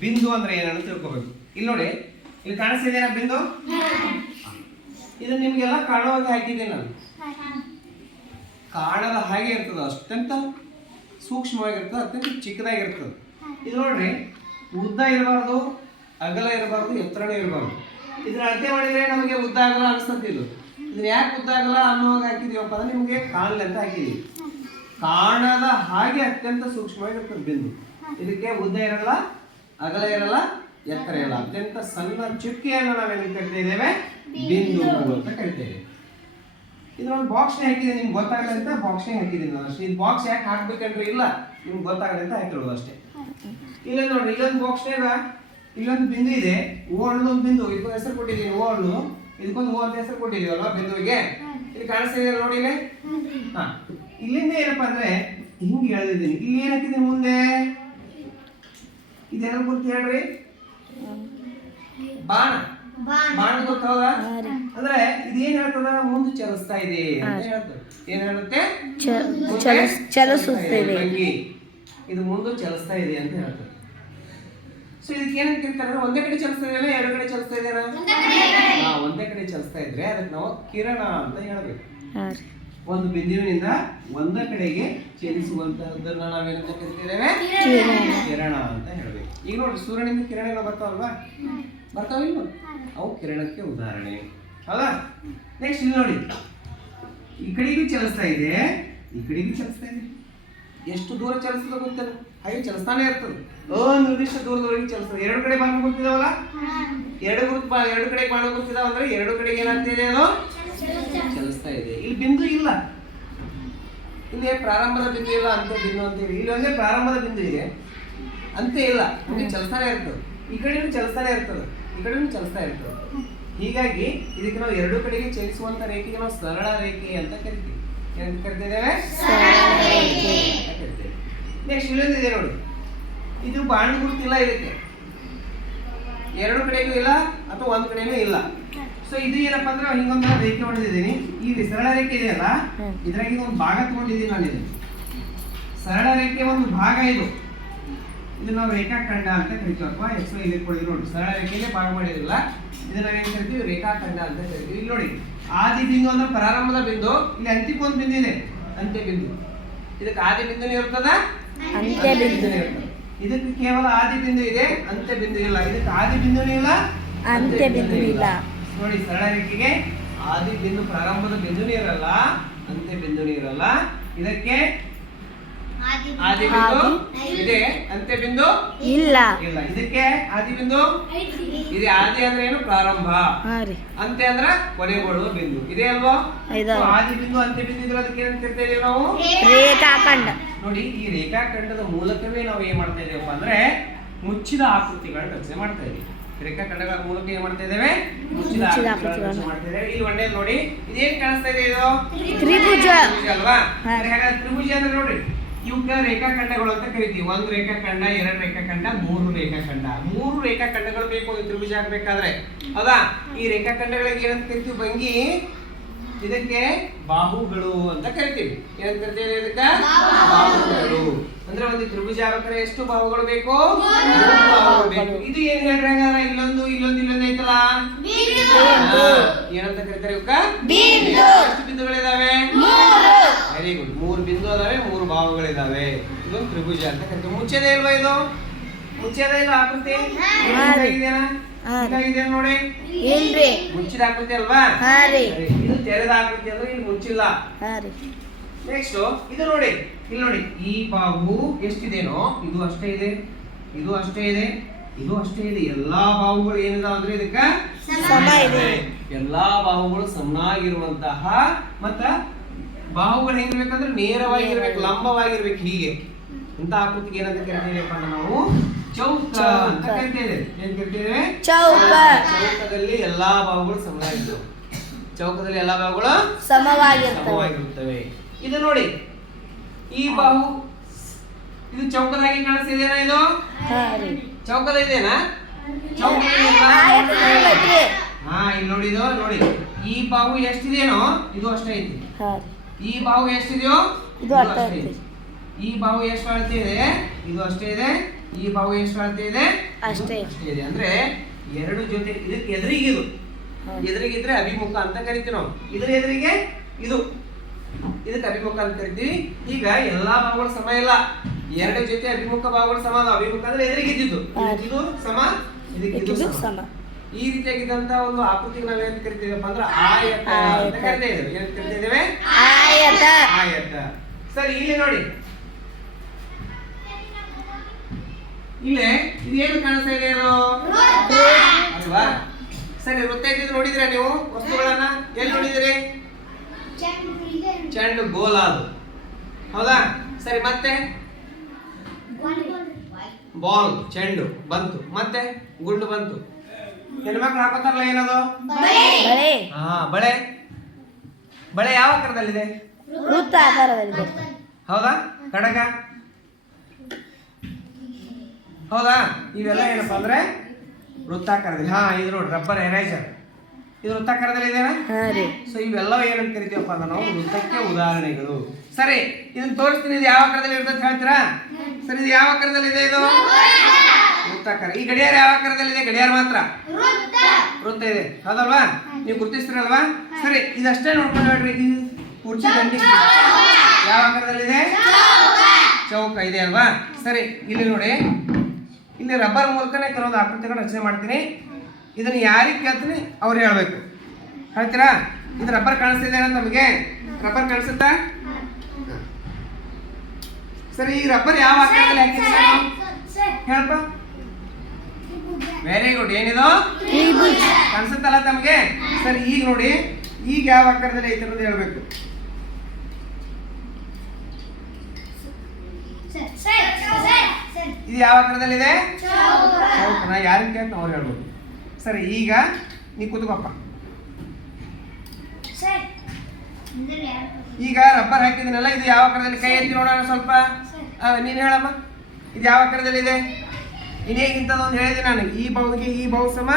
ಬಿಂದು ಅಂದ್ರೆ ಏನಂತ ತಿಳ್ಕೊಬೇಕು. ಇಲ್ಲಿ ನೋಡಿ, ಇಲ್ಲಿ ಕಾಣಿಸ್ತಿದೇನಾ ಬಿಂದು? ಇದು ನಿಮ್ಗೆಲ್ಲ ಕಾಣುವಾಗ ಹಾಕಿದ್ದೀನಿ ನಾನು. ಕಾಣದ ಹಾಗೆ ಇರ್ತದೆ, ಅತ್ಯಂತ ಸೂಕ್ಷ್ಮವಾಗಿರ್ತದೆ, ಅತ್ಯಂತ ಚಿಕ್ಕದಾಗಿರ್ತದೆ. ಇದು ನೋಡ್ರಿ, ಉದ್ದ ಇರಬಾರ್ದು, ಅಗಲ ಇರಬಾರ್ದು, ಎತ್ತರನೇ ಇರಬಾರ್ದು. ಇದನ್ನ ಅಳತೆ ಮಾಡಿದ್ರೆ ನಮಗೆ ಉದ್ದ ಅಗಲ ಅನಿಸ್ತದೆ. ಇದನ್ನ ಯಾಕೆ ಉದ್ದ ಅಗಲ ಅನ್ನೋವಾಗ ಹಾಕಿದೀವಪ್ಪ ಅಂದ್ರೆ ನಿಮಗೆ ಕಾಣಲಿ ಅಂತ ಹಾಕಿದೀವಿ. ಕಾಣದ ಹಾಗೆ ಅತ್ಯಂತ ಸೂಕ್ಷ್ಮವಾಗಿರ್ತದೆ ಬಿಂದು. ಇದಕ್ಕೆ ಉದ್ದ ಇರಲ್ಲ, ಅಗಲ ಇರಲ್ಲ, ಎತ್ತರ ಇರಲ್ಲ, ಅತ್ಯಂತ ಸಣ್ಣ ಚುಕ್ಕಿಯನ್ನು ನಾವೇನು ಕರಿತಾ ಇದ್ದೇವೆ? ಬಿಂದು ಅಂತ ಕರಿತೇವೆ. ಇದನ್ನೊಂದು ಬಾಕ್ಸ್ನೇ ಹಾಕಿದ್ದೀನಿ, ನಿಮ್ಗೆ ಗೊತ್ತಾಗಲಿ ಅಂತ ಬಾಕ್ಸ್ನೇ ಹಾಕಿದ್ದೀನಿ ನಾನು ಅಷ್ಟೇ. ಇದು ಬಾಕ್ಸ್ ಯಾಕೆ ಹಾಕ್ಬೇಕಂದ್ರೆ ಇಲ್ಲ, ನಿಮ್ಗೆ ಗೊತ್ತಾಗಲಿ ಅಂತ ಹಾಕಿರೋದು ಅಷ್ಟೇ. ಇಲ್ಲ ನೋಡ್ರಿ, ಇಲ್ಲೊಂದು ಬಾಕ್ಸ್ನಾಗ ಇಲ್ಲೊಂದು ಬಿಂದು ಇದೆ, ಓ ಅನ್ನೋದೊಂದು ಬಿಂದು, ಇದಕ್ಕೊಂದು ಹೆಸರು ಕೊಟ್ಟಿದ್ದೀನಿ, ಓ ಹಣ್ಣು. ಇದಕ್ಕೊಂದು ಓ ಅಂತ ಹೆಸರು ಕೊಟ್ಟಿದ್ದೀವಲ್ವಾ ಬಿಂದುವಿಗೆ? ಇಲ್ಲಿ ಕಾಣಿಸ್ತಿದೆ ನೋಡಿ ಇಲ್ಲಿ. ಹಾ, ಇಲ್ಲಿಂದ ಏನಪ್ಪಾ ಅಂದ್ರೆ ಹಿಂಗೆ ಎಳೆದಿದ್ದೀನಿ. ಇಲ್ಲಿ ಏನ್ ಹಾಕಿದ್ದೀನಿ ಮುಂದೆ? ಇದೇನೋ ಗೊತ್ತು ಹೇಳ್ರಿ? ಬಾಣ. ಬಾಣ ಗೊತ್ತಲ್ಲ? ಅಂದ್ರೆ ಇದೇನ್ ಹೇಳ್ತದ? ಮುಂದೆ ಚಲಿಸ್ತಾ ಇದೆ ಅಂತ ಹೇಳ್ತದೆ. ಏನ್ ಹೇಳುತ್ತೆ? ಚಲಿಸುತ್ತಿದೆ. ಇದು ಮುಂದೆ ಚಲಿಸ್ತಾ ಇದೆ ಅಂತ ಹೇಳ್ತದೆ. ಸೊ ಇದಕ್ಕೆ ಏನಂತ ಕರೀತಾರೆ? ಒಂದೇ ಕಡೆ ಚಲಿಸ್ತಾ ಇದೆಯಲ್ಲ, ಎರಡು ಕಡೆ ಚಲಿಸ್ತಾ ಇದೆಯಲ್ಲ? ಒಂದೇ ಕಡೆ ಚಲಿಸ್ತಾ ಇದ್ರೆ ಅದಕ್ಕೆ ನಾವು ಕಿರಣ ಅಂತ ಹೇಳ್ಬೇಕು. ಒಂದು ಬಿಂದುವಿನಿಂದ ಒಂದೇ ಕಡೆಗೆ ಚಲಿಸುವಂತಹದ್ದನ್ನ ನಾವೇನಂತ ಕರಿತೇವೆ? ಕಿರಣ ಅಂತ ಹೇಳ್ಬೇಕು. ಈಗ ನೋಡಿ, ಸೂರ್ಯನಿಂದ ಕಿರಣಗಳು ಬರ್ತಾವಲ್ವಾ? ಬರ್ತಾವಿಲ್ವ? ಅವು ಕಿರಣಕ್ಕೆ ಉದಾಹರಣೆ, ಹೌದಾ? ನೆಕ್ಸ್ಟ್ ಇಲ್ಲಿ ನೋಡಿ, ಈ ಕಡೆಗೂ ಚಲಿಸ್ತಾ ಇದೆ, ಈ ಕಡೆಗೂ ಚಲಿಸ್ತಾ ಇದೆ. ಎಷ್ಟು ದೂರ ಚಲಿಸ್ತದೆ ಗೊತ್ತಲ್ಲ? ಹಾಗೆ ಚಲಿಸ್ತಾನೆ ಇರ್ತದೆ, ನಿರ್ದಿಷ್ಟ ದೂರದವರೆಗೆ ಚಲಿಸ್ತದೆ. ಎರಡು ಕಡೆ ಬಾಣ ಗೊತ್ತಿದಾವಲ್ಲ, ಎರಡು ಕಡೆ ಬಾಣ ಗೊತ್ತಿದಾವ ಅಂದ್ರೆ ಎರಡು ಕಡೆಗೆ ಏನಾಗ್ತಿದೆ? ಅದು ಚಲಿಸ್ತಾ ಇದೆ. ಇಲ್ಲಿ ಬಿಂದು ಇಲ್ಲ, ಇಲ್ಲಿ ಪ್ರಾರಂಭದ ಬಿಂದು ಇಲ್ಲ, ಅಂತ್ಯ ಬಿಂದು ಅಂತೇಳಿ. ಇಲ್ಲಿ ಒಂದೇ ಪ್ರಾರಂಭದ ಬಿಂದು ಇದೆ, ಅಂತ್ಯ ಇಲ್ಲ, ನಮಗೆ ಚಲಿಸ್ತಾನೆ ಇರ್ತದೆ. ಈ ಕಡೆನೂ ಚಲಿಸ್ತಾನೆ ಇರ್ತದೆ, ಈ ಕಡೆನೂ ಚಲಿಸ್ತಾ ಇರ್ತದೆ. ಹೀಗಾಗಿ ಇದಕ್ಕೆ ನಾವು ಎರಡು ಕಡೆಗೆ ಚಲಿಸುವಂತ ರೇಖೆಗೆ ನಾವು ಸರಳ ರೇಖೆ ಅಂತ ಕರಿತೀವಿ. ಏನಂತ ಕರಿತಿದ್ದೇವೆ? ನೆಕ್ಸ್ಟ್ ಇಲ್ಲೊಂದಿದೆ ನೋಡಿ, ಇದು ಬಾಣ ಗುರುತಿಲ್ಲ, ಇದಕ್ಕೆ ಎರಡು ಕಡೆಗೂ ಇಲ್ಲ ಅಥವಾ ಒಂದು ಕಡೆನೂ ಇಲ್ಲ. ಸೊ ಇದು ಏನಪ್ಪಾ ಅಂದ್ರೆ ಹಿಂಗೊಂದು ರೇಖೆ ಹೊಡೆದಿದ್ದೀನಿ. ಈ ಸರಳ ರೇಖೆ ಇದೆಯಲ್ಲ, ಇದ್ರಾಗ ಒಂದು ಭಾಗ ತಗೊಂಡಿದ್ದೀನಿ ನಾನು. ಇದು ಸರಳ ರೇಖೆ ಒಂದು ಭಾಗ. ಇದು ನಾವು ರೇಖಾಖಂಡ ಅಂತ ಕರಿತೀವಿ, ಅಥವಾ ಎಕ್ಸ್ ವೈ ಇಲ್ಲಿ ಕೊಡಿದ್ವಿ ನೋಡಿ. ಸರಳ ರೇಖೆಯಲ್ಲೇ ಭಾಗ ಮಾಡಿದಿಲ್ಲ, ಇದನ್ನ ನಾವೇನು ಕರಿತೀವಿ? ರೇಖಾಖಂಡ ಅಂತ ಕರಿತೀವಿ. ಇಲ್ಲಿ ನೋಡಿ, ಆದಿ ಬಿಂದು ಅಂದ್ರೆ ಪ್ರಾರಂಭದ ಬಿಂದು, ಇಲ್ಲಿ ಅಂತ್ಯಕ್ಕೆ ಒಂದು ಬಿಂದು ಇದೆ, ಅಂತ್ಯ ಬಿಂದು. ಇದಕ್ಕೆ ಆದಿ ಬಿಂದುನೇ ಇರ್ತದ, ಅಂತ್ಯ ಬಿಂದುನೇ ಇರ್ತದೆ. ಇದಕ್ಕೆ ಕೇವಲ ಆದಿ ಬಿಂದು ಇದೆ, ಅಂತ್ಯ ಬಿಂದು ಇಲ್ಲ. ಇದಕ್ಕೆ ಆದಿ ಬಿಂದುನೇ ಇಲ್ಲ, ಅಂತ್ಯ ಬಿಂದು ಇಲ್ಲ. ನೋಡಿ, ಸರಳ ರೇಖೆಗೆ ಆದಿ ಬಿಂದು ಪ್ರಾರಂಭದ ಬಿಂದುನೇ ಇರಲ್ಲ, ಅಂತ್ಯ ಬಿಂದುನೇ ಇರಲ್ಲ. ಇದಕ್ಕೆ ಆದಿ ಬಿಂದು ಇದೆ, ಅಂತ್ಯ ಬಿಂದು ಇಲ್ಲ. ಇದಕ್ಕೆ ಆದಿ ಬಿಂದು ಇದೆ. ಆದಿ ಅಂದ್ರೆ ಏನು? ಪ್ರಾರಂಭ. ಅಂತ್ಯ ಅಂದ್ರೆ ಕೊನೆಗೊಳ್ಳುವ ಬಿಂದು ಇದೆ ಅಲ್ವಾ? ಆದಿ ಬಿಂದು ಅಂತ್ಯ ಬಿಂದು ಇದ್ರೆ ಅದಕ್ಕೆ ಏನಂತ ಕರಿತೇವೆ ನಾವು? ರೇಖಾಖಂಡ. ನೋಡಿ, ಈ ರೇಖಾಖಂಡದ ಮೂಲಕವೇ ನಾವು ಏನ್ ಮಾಡ್ತಾ ಇದೀವಪ್ಪ ಅಂದ್ರೆ ಮುಚ್ಚಿದ ಆಕೃತಿಗಳನ್ನ ರಚನೆ ಮಾಡ್ತಾ ಇದೀವಿ. ರೇಖಾಖಂಡಗಳ ಮೂಲಕ ಏನ್ ಮಾಡ್ತಾ ಇದ್ದೇವೆ? ಮುಚ್ಚಿದ ಆಕೃತಿಗಳನ್ನ ರಚನೆ ಮಾಡ್ತಾ ಇದ್ದೇವೆ. ಇಲ್ಲಿ ಒಂದೇ ನೋಡಿ, ಇದೇನ್ ಕಾಣಿಸ್ತಾ ಇದೆ? ಇದು ತ್ರಿಭುಜ ಅಲ್ವಾ? ಹಾಗಾದ್ರೆ ತ್ರಿಭುಜ ಅಂದ್ರೆ ನೋಡಿ, ಇವಕ್ಕ ರೇಖಾಖಂಡಗಳು ಅಂತ ಕರಿತೀವಿ. ಒಂದು ರೇಖಾಖಂಡ, ಎರಡು ರೇಖಾಖಂಡ, ಮೂರು ರೇಖಾಖಂಡ. ಮೂರು ರೇಖಾಖಂಡಗಳು ಬೇಕು ಒಂದು ತ್ರಿಭುಜ ಆಗ್ಬೇಕಾದ್ರೆ, ಹೌದಾ? ಈ ರೇಖಾಖಂಡಗಳಿಗೆ ಏನಂತ ಕರಿತೀವಿ? ಭಂಗಿ. ಇದಕ್ಕೆ ಬಾಹುಗಳು ಅಂತ ಕರಿತೀವಿ. ಏನಂತ ಕರಿತೀವಿ? ಇದಕ್ಕೆ ಬಾಹುಗಳು. ಅಂದ್ರೆ ಒಂದು ತ್ರಿಭುಜ ಆಗ್ಬೇಕಾದ್ರೆ ಎಷ್ಟು ಬಾಹುಗಳು ಬೇಕು? ಬಾಹುಗಳು ಬೇಕು. ಇದು ಏನ್ ಹೇಳ್ರಿ ಹಂಗಾದ್ರೆ? ಇಲ್ಲೊಂದು ಐತಲ್ಲ, ಏನಂತ ಕರಿತಾರೆ ಇವಕ್ಕ? ಎಷ್ಟು ಬಿಂದುಗಳಿದಾವೆ? Very good. 3 ಬಿಂದು ಅದಾವೆ, 3 ಬಾಹುಗಳಿದಾವೆ. ಇದೊಂದು ತ್ರಿಭುಜ ಅಂತ ಕರಿತೀವಿ. ಮುಚ್ಚದೆ ಇಲ್ವಾ? ಇದು ಮುಚ್ಚದ ಇಲ್ಲ ಆಕೃತಿ? ಇದೆ ನೋಡಿ, ಮುಚ್ಚಿದ ಆಕೃತಿ ಅಲ್ವಾ? ಇದು ತೆರೆದ ಆಕೃತಿ ಅಂದ್ರೆ ಇಲ್ಲಿ ಮುಚ್ಚಿಲ್ಲ. ನೆಕ್ಸ್ಟ್ ಇದು ನೋಡಿ, ಇಲ್ಲಿ ನೋಡಿ, ಈ ಬಾಹು ಎಷ್ಟಿದೆನೋ ಇದು ಅಷ್ಟೇ ಇದೆ, ಇದು ಅಷ್ಟೇ ಇದೆ, ಇದು ಅಷ್ಟೇ ಇದೆ. ಎಲ್ಲಾ ಬಾಹುಗಳು ಏನಿದಾವ ಅಂದ್ರೆ ಇದಕ್ಕ ಸಮ ಇದೆ. ಎಲ್ಲಾ ಬಾಹುಗಳು ಸಮನಾಗಿರುವಂತಹ, ಮತ್ತ ಬಾಹುಗಳು ಹೆಂಗಿರ್ಬೇಕಂದ್ರೆ ನೇರವಾಗಿರ್ಬೇಕು, ಲಂಬವಾಗಿರ್ಬೇಕು. ಹೀಗೆ ಇಂತ ಆಕೃತಿಗೆ ಏನಂತ ಕರಿತೀವಪ್ಪ ಅಂದ್ರೆ ನಾವು ಚೌಕ ಅಂತ ಕರಿತೇವೆ. ಏನ್ ಕರಿತೇವೆ? ಚೌಕ. ಚೌಕದಲ್ಲಿ ಎಲ್ಲಾ ಬಾಹುಗಳು ಸಮನಾಗಿರ್ತವೆ. ಚೌಕದಲ್ಲಿ ಎಲ್ಲಾ ಬಾಹುಗಳು ಸಮವಾಗಿರುತ್ತವೆ. ಇದು ನೋಡಿ, ಈ ಬಾಹು ಇದು ಚೌಕದಾಗಿ ಕಾಣಿಸ್ತಿದೇನಾ? ಇದು ಚೌಕದ ಇದೆನಾ? ಇಲ್ಲಿ ನೋಡಿ, ಇದು ನೋಡಿ, ಈ ಬಾಹು ಎಷ್ಟಿದೆಯೋ ಇದು ಅಷ್ಟೇ ಐತಿ. ಈ ಬಾಹು ಎಷ್ಟಿದೆಯೋ ಇದು ಅಷ್ಟೇ ಐತಿ. ಈ ಬಾಹು ಎಷ್ಟು ಅಳತೆ ಇದೆ? ಇದು ಅಷ್ಟೇ ಇದೆ, ಈ ಬಾವು ಎಷ್ಟು ಅಳತೆ ಇದೆ? ಅಷ್ಟೇ ಇದೆ. ಅಂದ್ರೆ ಎರಡು ಜೊತೆ ಇದಕ್ಕೆ ಎದುರಿಗಿದು ಎದುರಿಗಿದ್ರೆ ಅಭಿಮುಖ ಅಂತ ಕರಿತೀವಿ ನಾವು. ಇದ್ರ ಎದುರಿಗೆ ಇದು ಇದಕ್ಕೆ ಅಭಿಮುಖ ಅಂತ ಕರಿತೀವಿ. ಈಗ ಎಲ್ಲಾ ಭಾಗಗಳು ಸಮ ಇಲ್ಲ, ಎರಡು ಜೊತೆ ಅಭಿಮುಖ ಭಾಗಗಳು ಸಮ ಅದಾವ. ಅಭಿಮುಖ ಅಂದ್ರೆ ಎದುರಿಗಿದ್ದು ಇದು ಸಮ, ಇದಕ್ಕೆ ಇದು ಸಮ. ಈ ರೀತಿಯಾಗಿದ್ದಂತ ಒಂದು ಆಕೃತಿಗೆ ನಾವೇನ್ ಕರಿತೀವಪ್ಪ ಅಂದ್ರೆ ಆಯತ ಅಂತ ಕರಿತಾ ಇದ್ದೇವೆ. ಏನ್ ಕರಿತಾ ಇದ್ದೇವೆ? ಆಯತ. ಆಯತ. ಸರಿ, ಇಲ್ಲಿ ನೋಡಿ, ಇಲ್ಲೇ ಇದೇನು ಕಾಣಿಸ್ತಾ ಇದೆ? ಅಲ್ವಾ? ಸರಿ, ವೃತ್ತ ಇದ್ದಿದ್ದು ನೋಡಿದ್ರೆ ನೀವು ವಸ್ತುಗಳನ್ನ ಎಲ್ಲಿ ನೋಡಿದಿರಿ? ಚೆಂಡು ಗೋಲ ಅದು, ಹೌದಾ? ಸರಿ, ಮತ್ತೆ ಬಾಲ್ ಚೆಂಡು ಬಂತು, ಮತ್ತೆ ಗುಂಡು ಬಂತು. ಹೆಣ್ಮಕ್ಳು ಹಾಕೋತಾರಲ್ಲ ಏನದು? ಹಾ, ಬಳೆ. ಬಳೆ ಯಾವ ಆಕಾರದಲ್ಲಿದೆ? ವೃತ್ತ ಆಕಾರದಲ್ಲಿದೆ. ಹೌದಾ? ಕಡಗ, ಹೌದಾ? ಇವೆಲ್ಲ ಏನಪ್ಪಾ ಅಂದ್ರೆ ವೃತ್ತಾಕಾರದಲ್ಲಿ. ಹಾ, ಇದು ನೋಡಿ ರಬ್ಬರ್ ಎರೇಸರ್, ಇದು ವೃತ್ತಾಕಾರದಲ್ಲಿ ಇದೆನಾ? ಸೊ ಇವೆಲ್ಲವೂ ಏನಂತ ಕರಿತೀವಪ್ಪ ಅಂದ್ರೆ ನಾವು ವೃತ್ತಕ್ಕೆ ಉದಾಹರಣೆಗಳು. ಸರಿ, ಇದನ್ನ ತೋರಿಸ್ತೀನಿ. ಇದು ಯಾವ ಆಕಾರದಲ್ಲಿ ಇರ್ತದೆ ಹೇಳ್ತೀರಾ? ಸರಿ, ಇದು ಯಾವ ಆಕಾರದಲ್ಲಿ ಇದೆ? ಇದು ವೃತ್ತಾಕಾರ. ಈ ಗಡಿಯಾರ ಯಾವ ಆಕಾರದಲ್ಲಿ ಇದೆ? ಗಡಿಯಾರ ಮಾತ್ರ ವೃತ್ತ ಇದೆ, ಹೌದಲ್ವಾ? ನೀವು ಗುರುತಿಸ್ತೀರಲ್ವಾ? ಸರಿ, ಇದಷ್ಟೇ ನೋಡ್ಕೊಂಡು ಹೇಳ್ರಿ. ಈ ಕುರ್ಚಿ ದಂಡಿ ಯಾವ ಆಕಾರದಲ್ಲಿದೆ? ಚೌಕ ಇದೆ ಅಲ್ವಾ? ಸರಿ, ಇಲ್ಲಿ ನೋಡಿ, ಇಲ್ಲಿ ರಬ್ಬರ್ ಮೂಲಕನೇ ಕೆಲವೊಂದು ಆಕೃತಿಗಳು ರಚನೆ ಮಾಡ್ತೀನಿ. ಇದನ್ನ ಯಾರಿಗೆ ಕೇಳ್ತೀನಿ ಅವ್ರು ಹೇಳ್ಬೇಕು. ಹೇಳ್ತೀರಾ? ಇದು ರಬ್ಬರ್ ಕಾಣಿಸ್ತಿದೆ ಅಂತ ನಮಗೆ? ರಬ್ಬರ್ ಕಾಣಿಸುತ್ತಾ? ಸರಿ, ಈ ರಬ್ಬರ್ ಯಾವ ಆಕಾರದಲ್ಲಿ ಹಾಕಿದ್ರೆ ಹೇಳಪ್ಪ? Very good. ಏನಿದು? ಕಾಣಿಸುತ್ತಲ್ಲ ತಮಗೆ? ಸರಿ, ಈಗ ನೋಡಿ, ಈಗ ಯಾವ ಆಕಾರದಲ್ಲಿ ಐತೆ ಅನ್ನೋದು ಹೇಳ್ಬೇಕು. ಇದು ಯಾವ ಆಕಾರದಲ್ಲಿದೆ? ಚೌಕನ. ಯಾರಿಗೆ ಕೇಳ್ತ ಅವ್ರು ಹೇಳ್ಬೋದು. ಸರಿ, ಈಗ ನೀ ಕೂತ್ಕೊಪ್ಪ. ಈಗ ರಬ್ಬರ್ ಹಾಕಿದಿನಲ್ಲ, ಇದು ಯಾವ ಆಕಾರದಲ್ಲಿ? ಕೈ ಎತ್ತಿ ನೋಡೋಣ ಸ್ವಲ್ಪ. ನೀನು ಹೇಳಮ್ಮ, ಇದು ಯಾವ ಆಕಾರದಲ್ಲಿದೆ? ಇನ್ನೇಗಿಂತದೊಂದು ಹೇಳಿದೆ ನಾನು. ಈ ಬಾವುಗೆ ಈ ಬಾವು ಸಮ